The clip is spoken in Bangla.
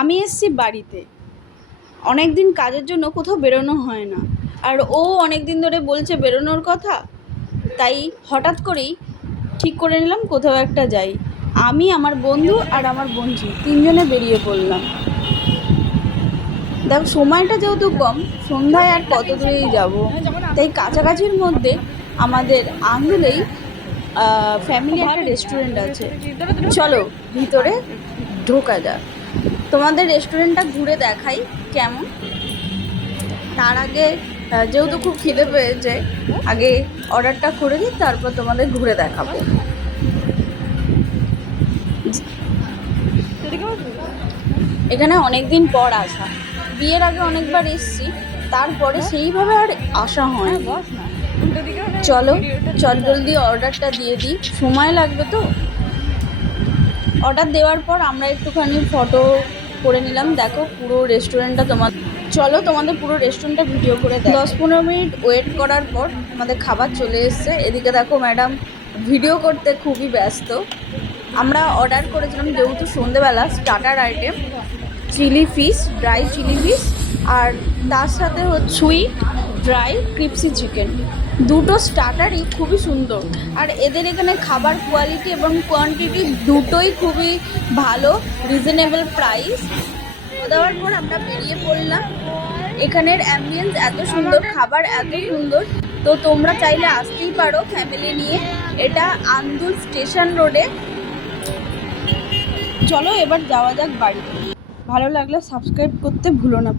আমি এসেছি বাড়িতে। অনেক দিন কাজের জন্য কোথাও বেরোনো হয় না, আর ও অনেক দিন ধরে বলছে বেরোনোর কথা। তাই হঠাৎ করেই ঠিক করে নিলাম কোথাও একটা যাই। আমি, আমার বন্ধু আর আমার বোনঝি তিনজনে বেরিয়ে পড়লাম। দেখো, সময়টা যেহেতু কম, সন্ধ্যায় আর কত দূরেই যাব, তাই কাছাকাছির মধ্যে আমাদের আন্দুলেই ফ্যামিলি একটা রেস্টুরেন্ট আছে। চলো ভিতরে ঢোকা যাক, তোমাদের রেস্টুরেন্টটা ঘুরে দেখাই কেমন। তার আগে যেহেতু খুব খিদে পেয়েছে, আগে অর্ডারটা করে দিই, তারপর তোমাদের ঘুরে দেখাবো। এখানে অনেক দিন পর আসা, বিয়ের আগে অনেকবার এসছি, তারপরে সেইভাবে আর আসা হয়। চলো জলদি অর্ডারটা দিয়ে দিই, সময় লাগবে তো। অর্ডার দেওয়ার পর আমরা একটুখানি ফটো করে নিলাম। দেখো পুরো রেস্টুরেন্টটা তোমাদের পুরো রেস্টুরেন্টটা ভিডিও করে দেয়। 10-15 মিনিট ওয়েট করার পর আমাদের খাবার চলে এসছে। এদিকে দেখো ম্যাডাম ভিডিও করতে খুবই ব্যস্ত। আমরা অর্ডার করেছিলাম যেহেতু সন্ধেবেলা, starter item chilli fish, dry chilli fish, আর তার সাথে হচ্ছে সুইট ড্রাই ক্রিপসি চিকেন। দুটো স্টার্টারই খুবই সুন্দর, আর এদের এখানে খাবার কোয়ালিটি এবং কোয়ান্টিটি দুটোই খুবই ভালো, রিজনেবল প্রাইস। দেওয়ার পর আমরা বেরিয়ে পড়লাম। এখানের অ্যাম্বিয়েন্স এত সুন্দর, খাবার এত সুন্দর, তো তোমরা চাইলে আসতেই পারো ফ্যামিলি নিয়ে। এটা আন্দুল স্টেশন রোডে। চলো এবার যাওয়া যাক বাড়িতে। ভালো লাগলে সাবস্ক্রাইব করতে ভুলো না।